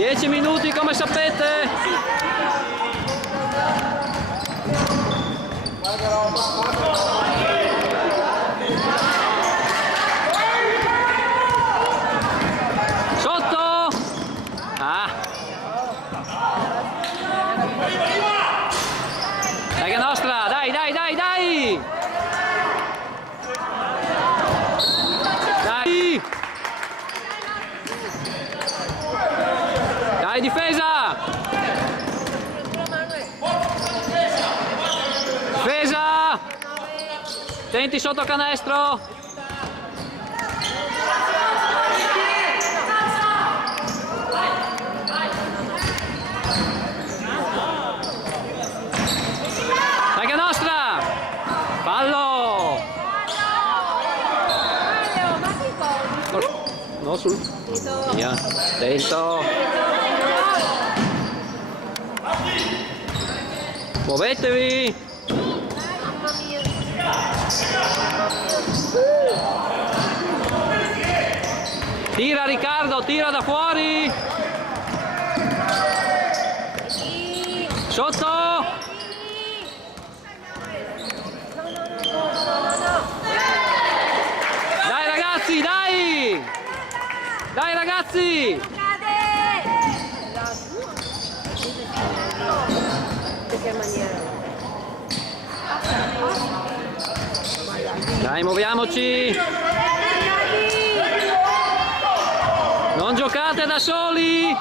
10 minuti come sapete. Sotto. Ah. Dai che nostra, dai, dai, dai, dai. Dai. Dai difesa. Difesa. Senti sotto canestro. Dai che nostra. Fallo. No, sul. Via. Dentro. Muovetevi. Tira Riccardo, tira da fuori. Sotto. Dai ragazzi, dai. Dai ragazzi. Dai, muoviamoci. Non giocate da soli.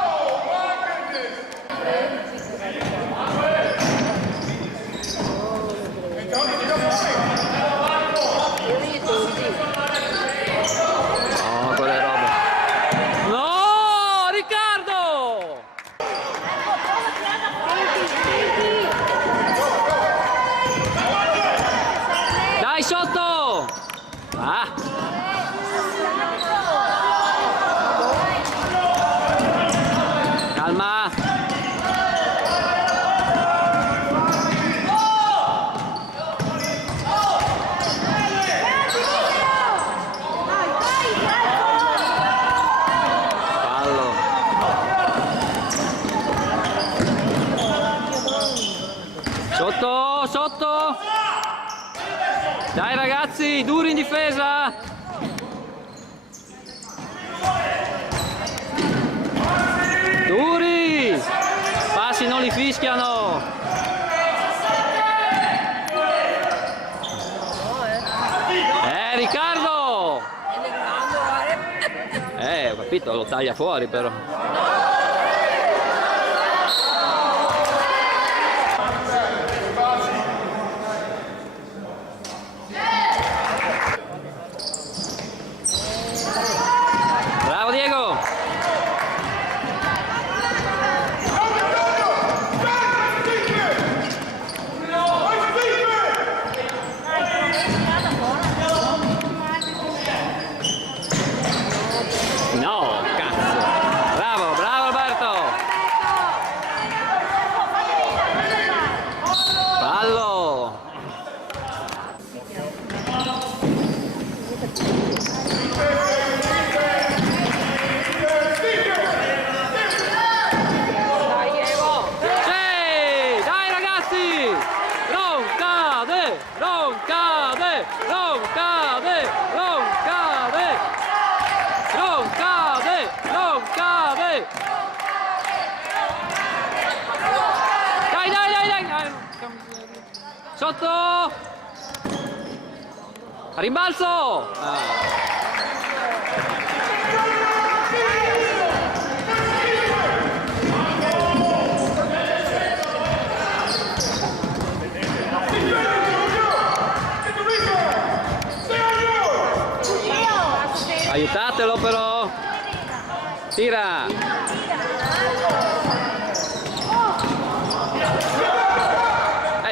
No, quelle robe. No, Riccardo! Dai sotto! Ah! Calma! Fallo! Sotto! Sotto! Dai ragazzi, duri in difesa! Duri! Passi non li fischiano! Riccardo! Ho capito, lo taglia fuori però. Bravo Diego! No, cazzo! Bravo, bravo Alberto! Fallo! Sì! Dai ragazzi! Non cade! Non cade! Non cade! Non cade! Non cade! Non cade! Dai, dai, dai, dai! Sotto! Rimbalzo! Aiutatelo però! Tira!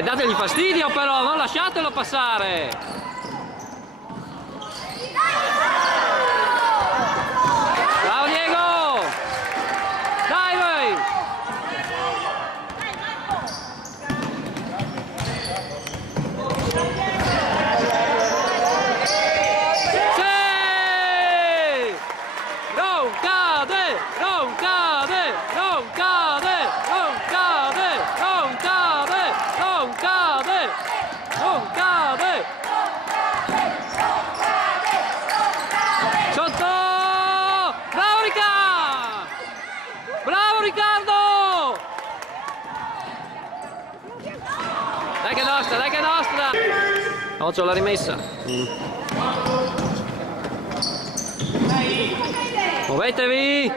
Dategli fastidio però, non lasciatelo passare! Bravo Diego! Dai voi! Sì! Non cade! Non cade! Non Occhio alla rimessa. Muovetevi!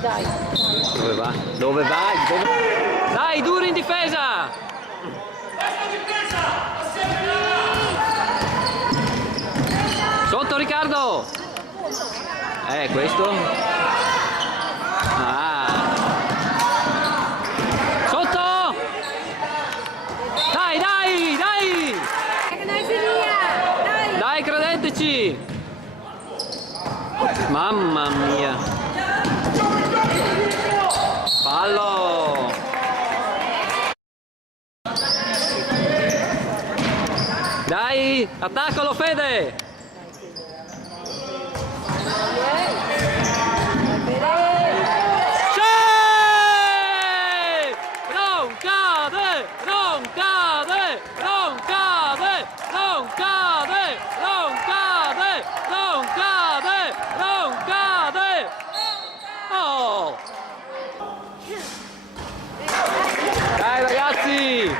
Dai. Dove va? Dove vai? Dai, duri in difesa! Sotto Riccardo! Questo? Sotto! Dai! Dai, credeteci! Mamma mia! Fallo! Dai, attaccalo Fede! Dai ragazzi!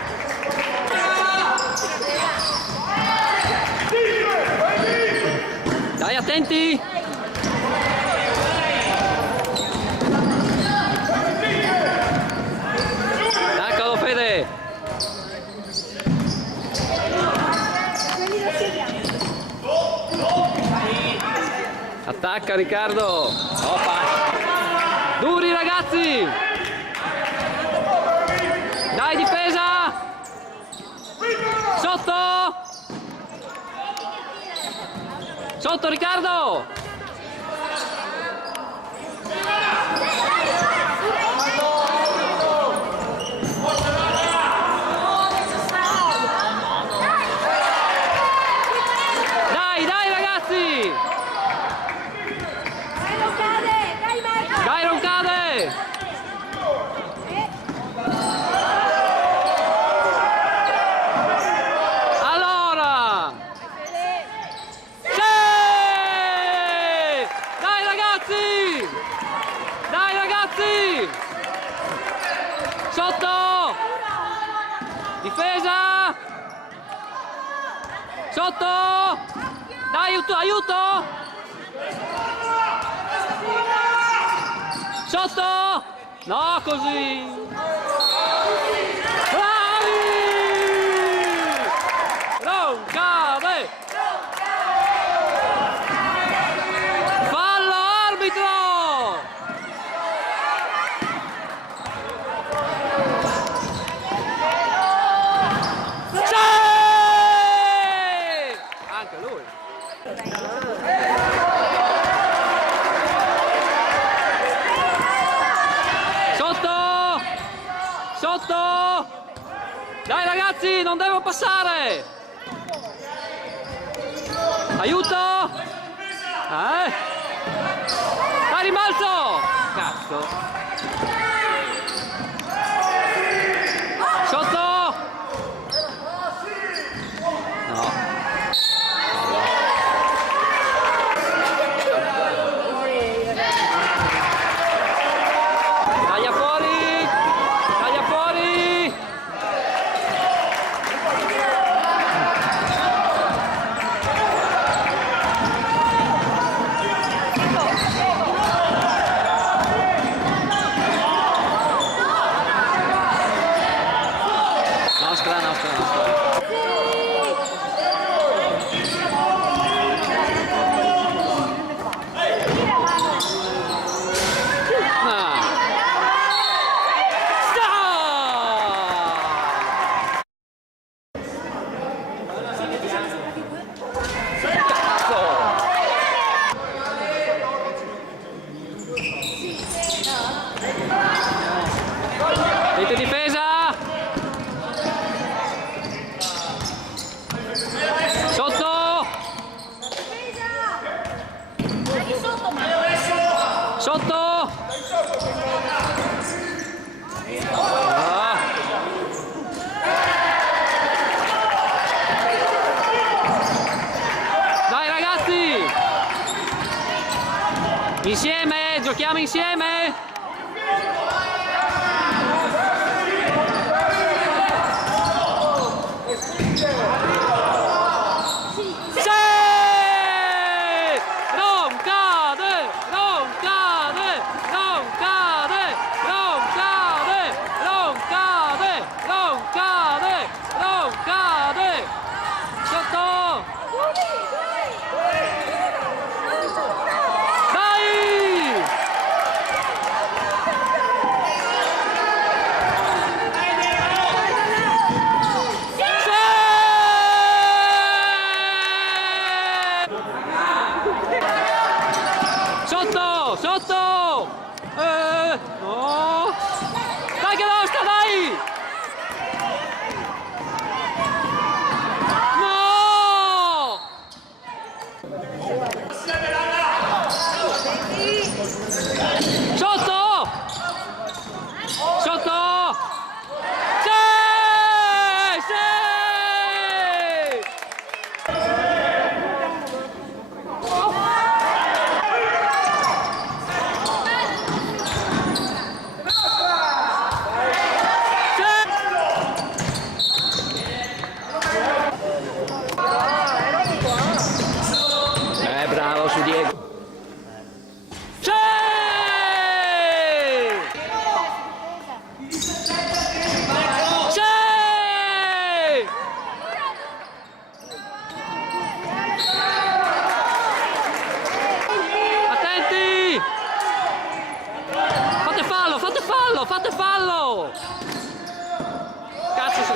Dai, attenti! Attaccalo Fede! Attacca Riccardo! Duri ragazzi! Dai, difesa! Sotto! Sotto Riccardo! Dai ragazzi! Dai, non cade! Allora! Sì! Dai ragazzi! Dai ragazzi! Sotto! Difesa! Sotto! Dai, aiuto! Sotto! No, così! Bravi! Non cade! Fallo arbitro! Sì! Anche lui! Sotto! Dai ragazzi, non devo passare! Aiuto! Dai, rimbalzo! Cazzo! Sotto! No! Taglia fuori! Taglia fuori! Rete difesa! Sotto! Sotto! Dai ragazzi! Insieme, giochiamo insieme! Sotto, sotto! No! Dai che lo sta, dai! No! Sotto! Sotto! Sì! Sì! Bravo su Diego. Sì! Sì! Attenti! Fate fallo, fate fallo, fate fallo! Cazzo su...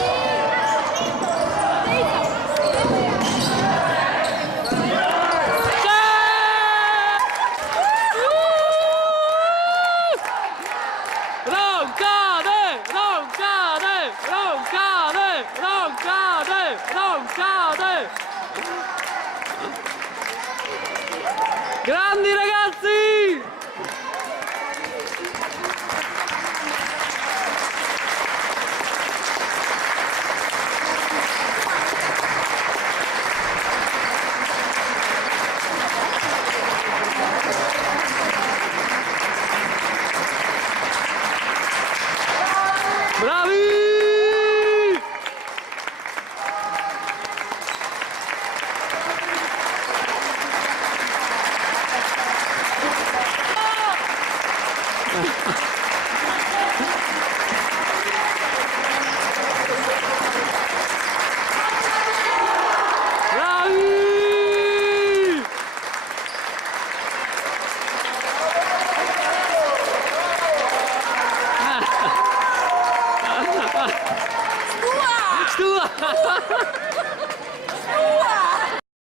Non cade! Grandi ragazzi! Bravi! Stua!